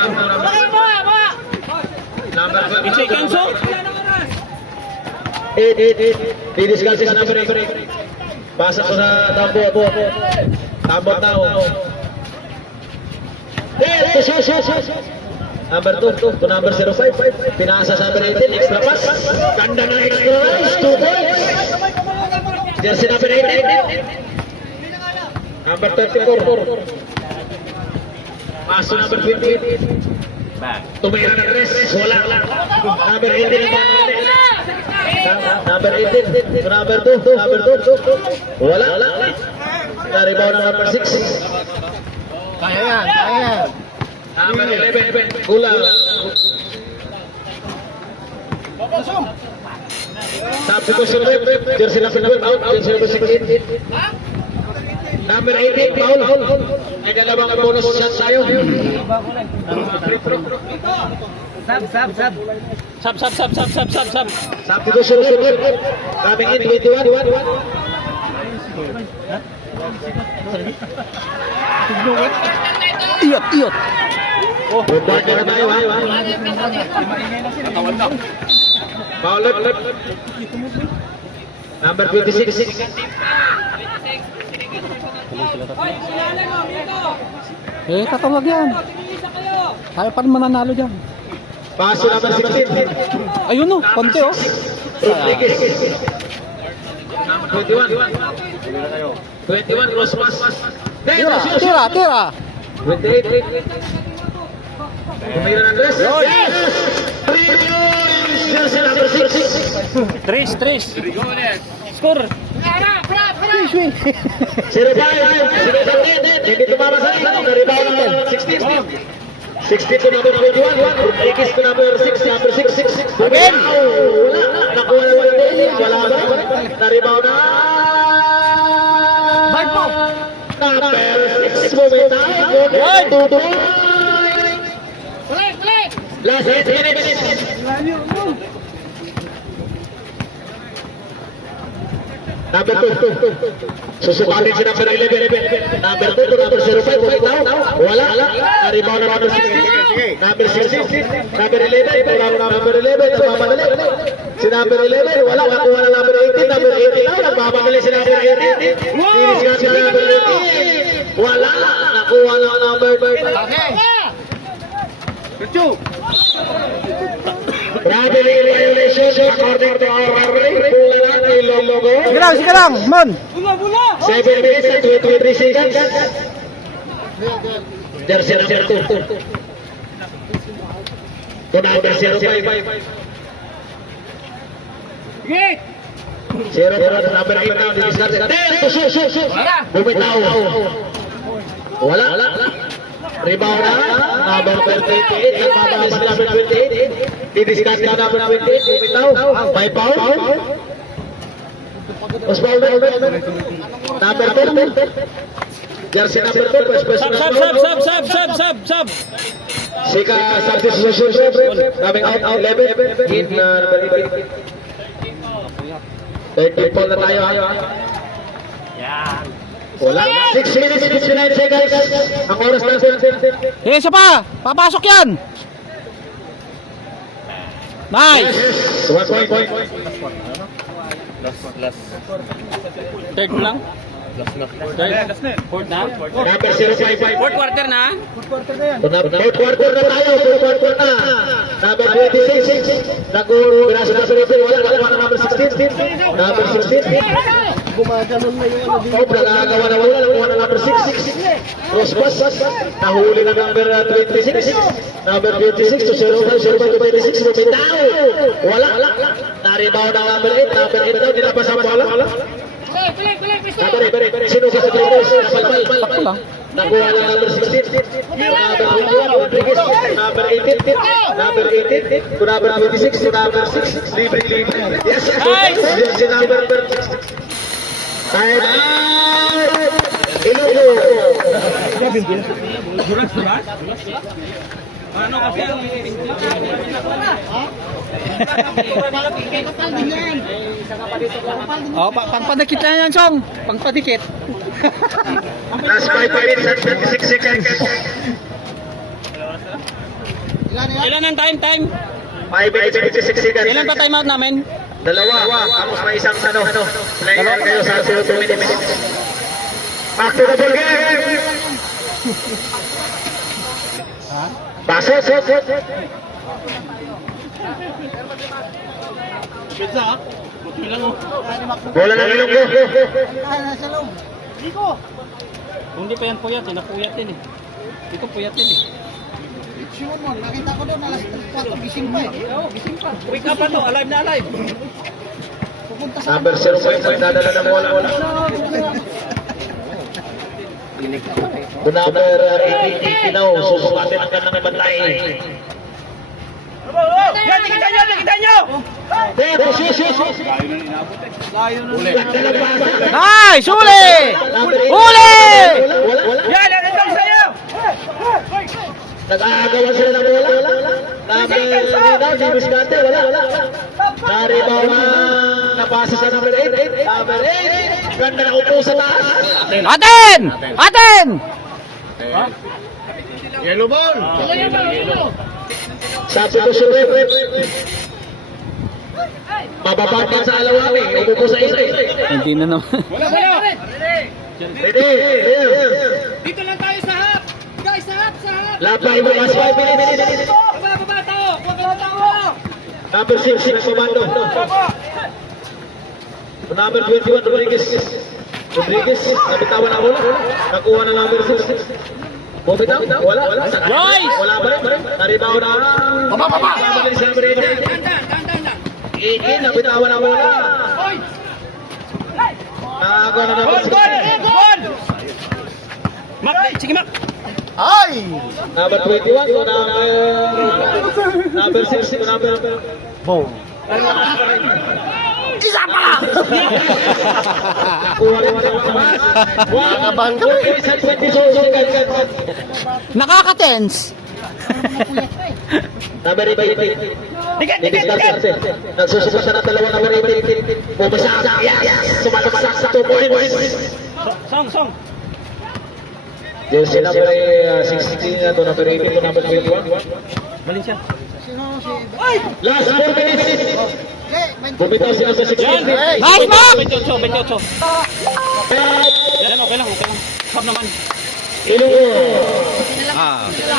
number 12. Ichay Kanso! 8. Didiscuss sa number 8. Pasa ko sa tambot. Tambot na ako. Number 2 to number 05. Pinasa sa number 18. Extra pass. Ganda na extra runs. 2 points. Jersey number 18. Number 34. Paso number 28. Tumira ng rest. Wala. Number 18. Number 18. Number 2. Wala. Na-rebound ng number 6. Kaya yan. Number 11. Kulang. Substitution rep. Jersey number 12 out. Jersey number 16. Number 18, foul. May dalawang bonus shot tayo. Sab! Substitution rep. Coming in, 21. Iyot! Good ball na tayo, ha? Foul left. Number 26. Tatawag yan. Tayo pa naman mananalo dyan. Paso number 16. Ayun o, konti o. Rodriguez. Number 21, cross pass. Tira! 28. Tumira ng dress. Yes! 3 points! Jersey number 6. Tres! Score! 0-5. Hindi tumama sa isa. Naribaw ng 16. 16 to number 21. Rodriguez to number 6. Number 6. Again! Wala. Nakuha na wala din. Wala ba? Naribaw na. Number 6. Bumitaw. 2 points. Last 8 minutes. Number 2. Susukatin si number 11. Number 2 to number 05. Bumitaw. Wala. Naribaw na number 16. Number 16. Number 11. Number 11. Nagmamadali. Si number 11. Wala. Nakuha na number 18. Number 18. Nagmamadali si number 18. Sinisika si number 18. Wala. Nakuha na number 18. Traveling violation according to our referee. Pula natin yung logo. Sige lang, man. 7 minutes and 23 seconds. Jersey number 2. To number 05. 0 para sa number 8 now. Didiskarte. Shoot. Bumitaw. Wala. Rebound na. Number 28. Nagpapahal sa number 28. Didiskarte na number 28. Bumitaw. By foul. Oswald. Number 10. Jersey number 10. First person. Sub. Sika substitution. Coming out 11. In number 8. 30 ball na tayo. Wala. 6 minutes 59 seconds. Ang oras natin. Isa pa! Papasok yan! Nice! 1 point. Third lang? Fourth na? Number 055. Fourth quarter na? Fourth quarter na tayo. Fourth quarter na. Number 26. Nag-urasa na sa referee. Wala. Number 16. Number 16. Gumaganon na yung ano dito. Oh, nagagawa na wala. Nakuha na number 6. Cross pass. Nahuli na number 26. Number 26 to 05 to 26. Bumitaw. Wala. Na-rebound ang number 8. Number 8 daw. Dinabas ang bola. Sino ka sa players? Napalpal. Nakuha na number 16. Number 21. Rodriguez. Number 18. Number 18. To number 26. To number 6. Libre. Yes. Si number 6. Time out! Ilulo! Ano kasi ang... Oh, pangpadikit na yan, Song. Pangpadikit. Last 5 minutes and 26 seconds. Ilan ang time? 5 minutes and 56 seconds. Ilan pa time out namin? Dalawa. Tapos may isang player kayo sa 0 minutes. Back to the ball game! Pasok! Bola ng Ilonggo. Nasa loob. Kung di pa yan puyat, napuyat din eh. Ito puyat din eh. Sure mo, nakita ko doon alas 4, gising pa eh. Gising pa. Wake up pa to, alive na alive. Pupunta sa Number 05, magdadala ng bola. The number 18 now, susukatin ang kanilang bantay. Nakita nyo! Nice! Huli! Huli! Yan! Nandang sa'yo! Nag-aagawan sila ng bola. Number 9, James Gante, wala. Naribaw na napasa sa number 8. Number 8, ganda na upo sa taas. Atin! Yellow ball! Substitution ref. Mababatin sa Alawani, upo sa isa. Hindi na naman. Ready, Dito lang tayo sa hap! Guys, sa hap! Lapay mo last 5 minutes. Baba tao! Number 6, Comando. Number 21, Rodriguez, nabitawan na bola. Nakuha na number 6. Bumitaw? Wala. Joyce! Wala pa rin. Naribaw na. Mabilis na number 18. 18, nabitawan na bola. Nakakuha na number 6. Mak, sige Mak. Number 21 to number 6 to number... Boom. Isa pa! Nakaka-tense. Number 18. Nagsusukat na dalawa number 18. Bumasak. Sumalaksak sa 2 points. Song. Jersey number 16 to number 18 to number 21. Valencia. sino si... Last 4 minutes. Bumitaw sila sa 16. Nice, Mak! 28. Yan, okay lang. Stop naman. Ilonggo.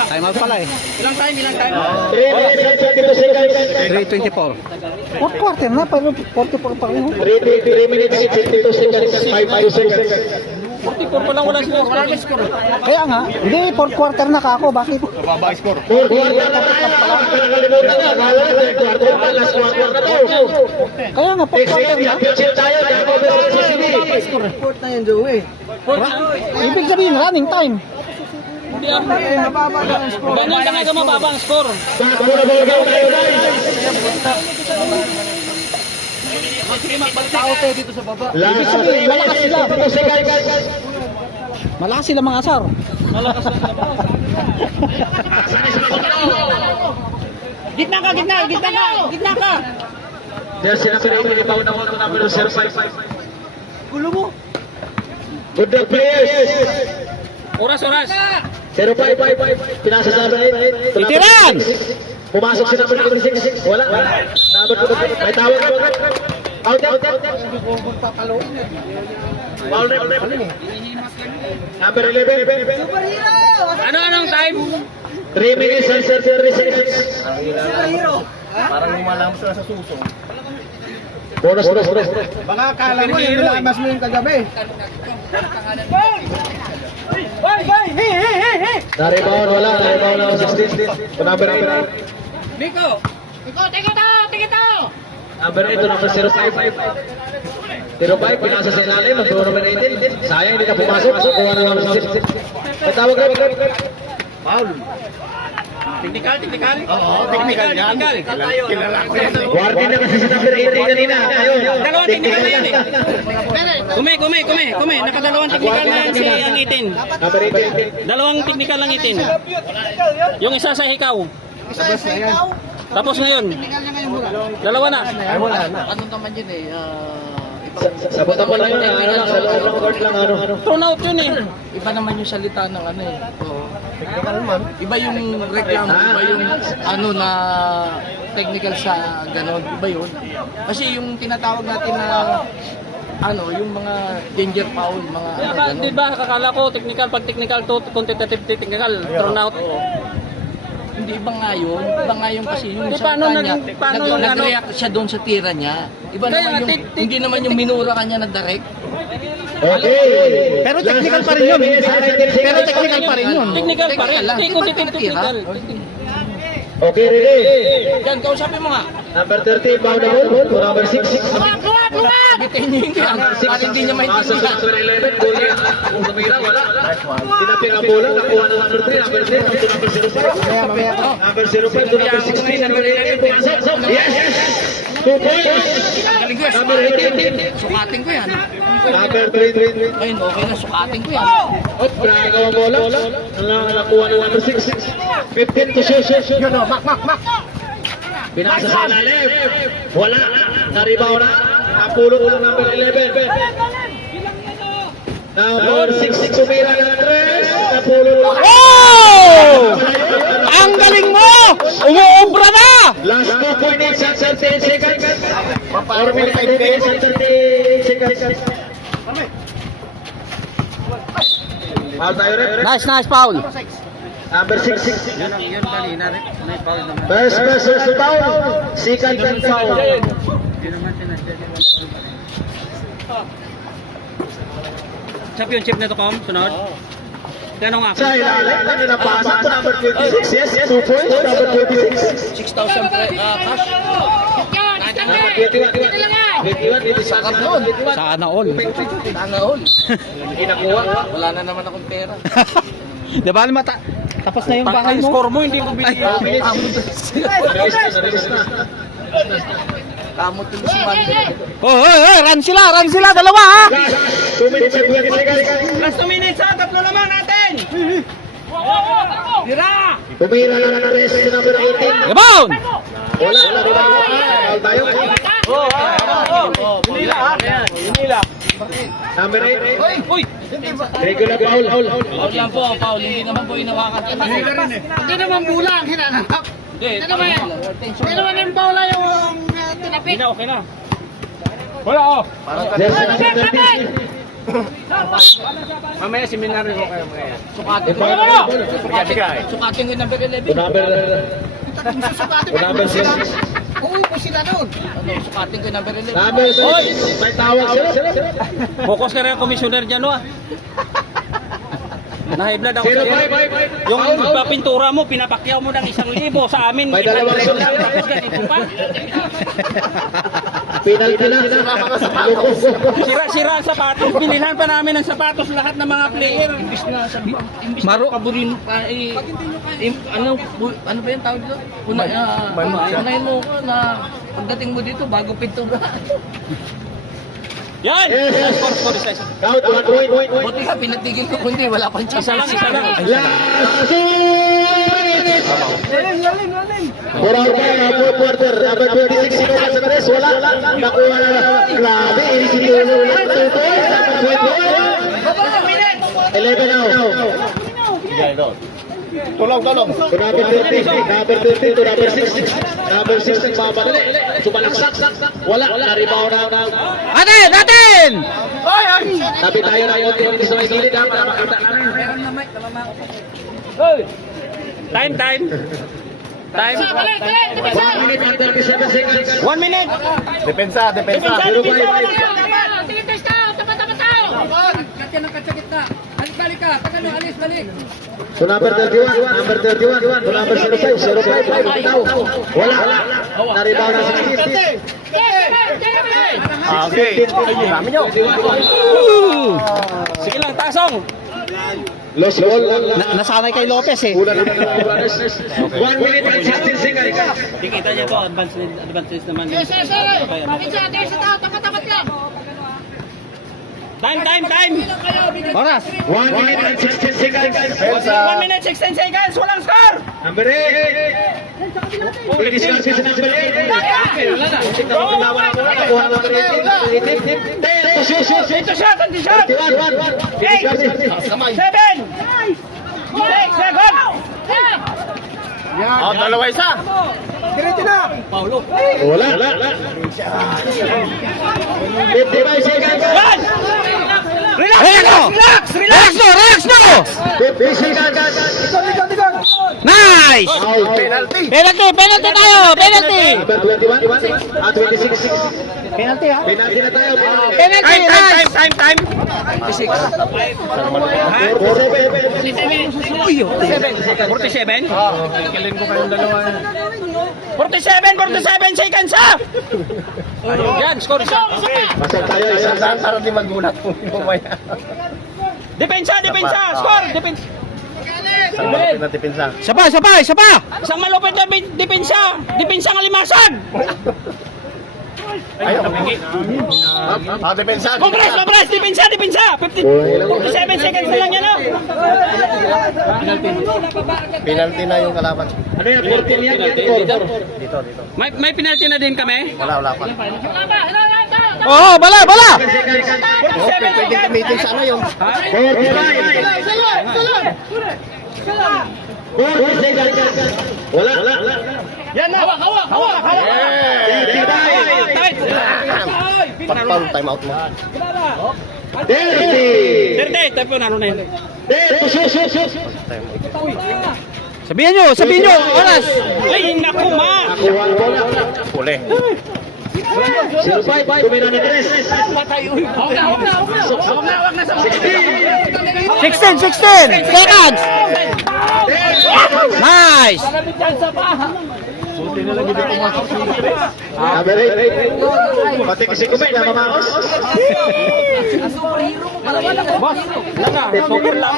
Time out pala eh. Ilang time? 3 minutes and 22 seconds. 3:24. Fourth quarter na, pero 44 pa rin. 3 minutes and 52 seconds. 5 seconds. 44 pa lang, wala score. Kaya nga, hindi, fourth quarter na kako, bakit? Mababa score. 4 quarter na tayo. Nakalimutan na. Last quarter na to. Kaya nga, fourth quarter na. Championship tayo. Fourth na yan, Joey. Ibig sabihin, running time. Hindi ako. Mababa lang ang score. Ganyan talaga mababa ang score. Ibig sabihin, malakas sila. Malakas sila mga asar. Malakas ang laban. Gitna ka, gitna, gitna ka, gitna ka. Jersey number 18, rebound naman ito number 05. Gulo mo. Good luck players. Oras. 05, pinasa sa number 8. Titiran! Pumasok si number 26. Wala. Number 2, may tawag. Out. Foul rep. Number 11. Anong time? 3 minutes and 33 seconds. Parang lumalampas sila sa suso. Bonus. Baka akala mo yung nilamas mo yung kagabi. Na-rebound, wala. Na-rebound na 16. Number 8. Nico, tingito. Number 8, number 05. 05, pinasa sa ilalim. Number 18. Sayang, hindi ka pumasok. Kuha na number 16. May tawag ka. Foul. Technical. Oo, technical yan. Kilala ko yan. Warden na kasi si number 18 kanina. Ayun. Dalawang technical na yan eh. Kume. Nakadalawang technical na yan si ang 18. Number 18. Dalawang technical lang 18. Yung isa sa hikaw. Isa sa ikaw. Tapos na yun. Tingnan niya ngayon mula. Dalawa na. Ay, wala na. Ano naman yun eh, Sa buta ko lang yun. Sa loob ng court lang. Thrown out yun eh. iba naman yung salita ng ano eh. Oo. Technical man. Iba yung reklamo, iba yung ano na technical sa ganon, iba yun. Kasi yung tinatawag natin na ano, yung mga danger foul, mga ano, ganon. Di ba kakala ko technical, pag technical to quantitative technical, thrown out. Hindi iba nga yun kasi yung Di, sa paano kanya, paano yung ano? nag-react siya doon sa tira niya. Iba Kaya naman yung, hindi naman yung minura kanya na direct. Okay. Pero technical pa rin yun. Pero technical pa rin yun. Technical pa rin. lang. Hindi Di ba quantitative tira? technical. Okay, ready. Yan, kausapin mo nga. Number 30, foul na ball. Number 6. Bitin niyo hindi yan. Para hindi niya Pasok sa maintindihan. number 11. Goal niya. Kung tumira, wala. Tinaping ang bola. Nakuha na number 3. Number 10. Up to number 05. Number 05 to number 16. Number 11. Pumasok. Yes! 2 points. Galing ko yan, Number 18. sukatin ko yan. Number 3. Ayun, okay na, sukatin ko yan. Op, pinakaw ang bola. Nakuha na number 6. 15 to shoot. Yun o, mak. Pinasa sa lalim. Wala. Naribaw na. Napulot ng number 11. Number 6. Tumira ng 3. Napulot lang. Oh! Ang galing mo! Umuubra na! Last 2.8 shots and 10 seconds. 4 minutes and 10 shots and 10 seconds. Foul tayo rin. Nice foul. Number 6. First person's foul. Second and foul. Championship na to, Kom. Sunod. Kano nga? Sa ilalim, ano na pasa to? Number 26. Yes, 2 points. Number 26. 6,000 cash. Number 21. 21, dito sa kasunod. Sana all. Sana all. Hindi nakuha. Wala na naman akong pera. Di ba, tapos na yung bahay mo? Score mo, hindi ko binigyan. Release na. Kamot yung si Mandy. Oh, run sila, dalawa ha! 2 minutes and 20 seconds. Last 2 minutes ha, tatlo naman natin! Tira! Tumira na ng rest si number 18. Rebound! Wala. Foul tayo. Number 8. Uy! Regular foul. Foul lang po, foul. Hindi naman po inawakan. Hindi naman bulang, hinanap. Hindi naman yan. Hindi naman yung bola yung tinapik. Okay na. Wala oh! Jersey number 13. Mamaya seminary ko kayo mga. Sukatin ko. Sukatin ko yung number 11. Number 6. Uupo sila doon. Ano, sukatin ko yung number 11. Number 6. May tawag sila. Focus ka rin commissioner dyan, ah. Nahiblad ako sa 05. yung pintura mo, pinapakyaw mo ng 1,000 sa amin. May dalawang Tapos sunod. ganito pa. Penalty na. Sira-sira ang sapatos. Binilhan pa namin ng sapatos lahat ng mga player. Imbis na Maro. paborin ano ba yung tawag dito? Unahin mo ko na pagdating mo dito bago pintura. Yan! Yes. Count 1 point. Buti ka pinatigil ko kundi wala pang chance. Isa lang. Last minute. For our fourth quarter, number 26, sino ka sa tres? Wala. Nakuha na. Grabe, inisintulo ulit. 2 points, number 20. 11 now. Tulong. To number 30, number 30 to number 6. Number 6 nagbabalik. Sumalaksak. Wala. Na-rebound na. Atin! Tabi tayo na yung team sa may gilid ha, para makita namin. Time. 1 minute and 37 seconds. 1 minute. Depensa. 0-5. To number 31, to number 05, wala. Na-rebound na 16. Okay. Dami nyo. Sige lang, tasong. Lost ball. Nasanay kay Lopez eh. Kulang naman ang oras. 1 minute and 16 seconds. Kikita niya to, advantage naman. Time. Oras. 1 minute and 16 seconds. 1 minute 16 seconds, walang score. Number 8. Pwede siya sa number 8. Nakuha number 18. 10. Shoot. Ito shot. 31. 7. 6 seconds. Dalawa isa. Wala. 55 seconds. One. Relax no! 50 seconds. Nice! Out. Penalty tayo! Penalty! Number 21. 26. Penalty ha? Penalty na tayo. Penalty! Nice! Time. 47. 47 seconds ha! Yan, score siya. Masal tayo. Isang Saan para di magulat kung mamaya. Depensa, score! Depensa. Saan malapit na depensa? Isa pa! Isang malupit na depensa! Depensa ng limasan! Ayaw. Depensa. Compres! Depensa! 57 seconds na lang yan, oh! Penalty na yung kalaban. Ano yan? 14 yan? Dito. May penalty na din kami? Wala pa. Oo, bala! Pwede gamitin sa ano yung 45. Wala. Yan na! Hawak! Patpang time out mo. 30. Tayo po, naro na yun. Shoot. Sabihin nyo! Oras! Ay, naku, ma! Nakuha ang bola. Huli. 05. Tumira na 3. 16 seconds! Nice! Number 8. Pati kasi kumay na mamaos. Super lang.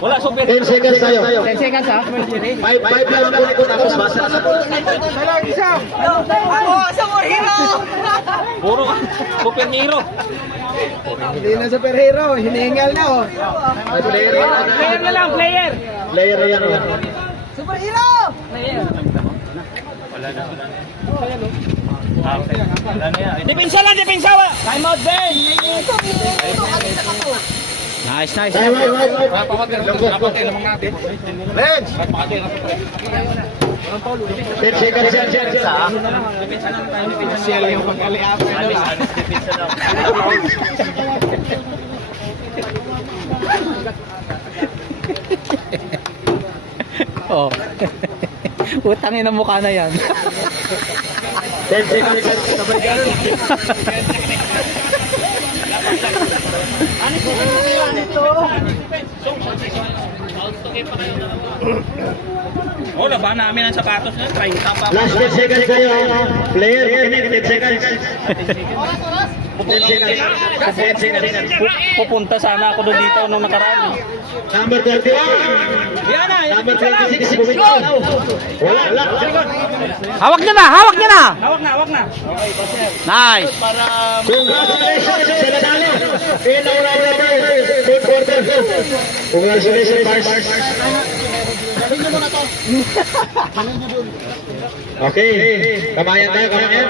Wala, super. 10 seconds tayo. 10 seconds ha? 5 lang ang kunin ko tapos basa. Puro superhero. Hindi na superhero, hinihingal na oh. Player na lang, player. Player na yan. Superhero! Depensa lang. Time out, Ben. Nice! Time out. 10 seconds yan. Oh. Utangin ang mukha na yan. 10 seconds. Oh, laban namin ang sapatos na. 30 pa. Last 10 seconds kayo. Player, makinig, 10 seconds. 10 seconds. 10 seconds. Pupunta sana ako doon dito nung nakaraan. Number 31. Yan na. Number 26. Bumitaw. Wala. Hawak niya na, hawak niya na. Hawak na. Nice. Congratulations sa nanalo. In our third quarter. Congratulations, Bars. Okay. Kamayan tayo, kamayan.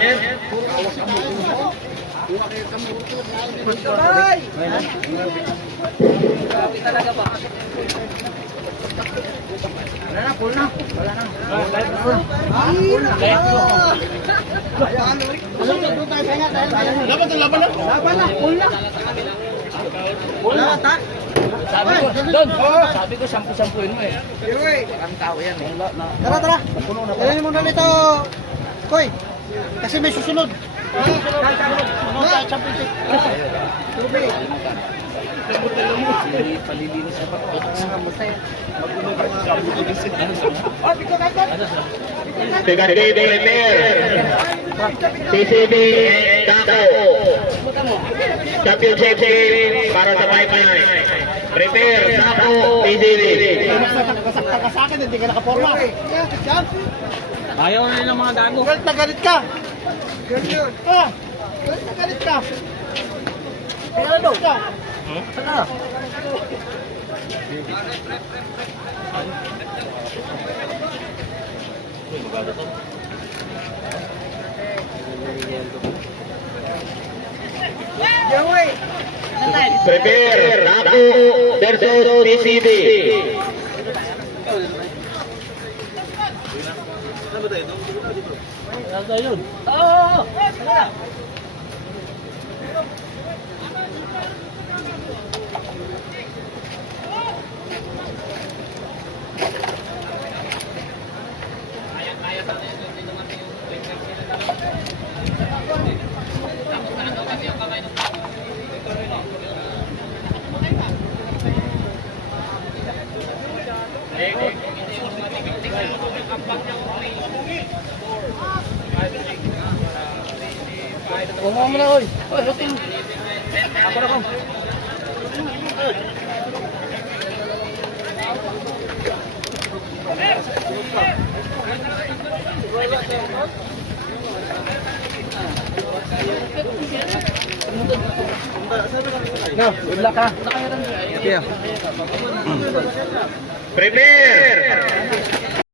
Sabi ko, sampu-sampuin mo eh. Ang tao yan eh. Tara. Tirahin mo na nito. Koy, kasi may susunod. Sunod sa championship. Tubig. Palilinis sa bato. Tiga-tiga Premier. PCB Taco. Championship para sa pipeline. Prepare Taco PCB. Masakta ka sa akin, hindi ka nakaporma. Ayaw na ng mga gago. Galit na galit ka. Galit na galit ka. Ano? Saka. Prepare Taco versus PCB. Kuha mo na, oy. Oy, lutin. Ako na ko. No, good luck ha. Prepare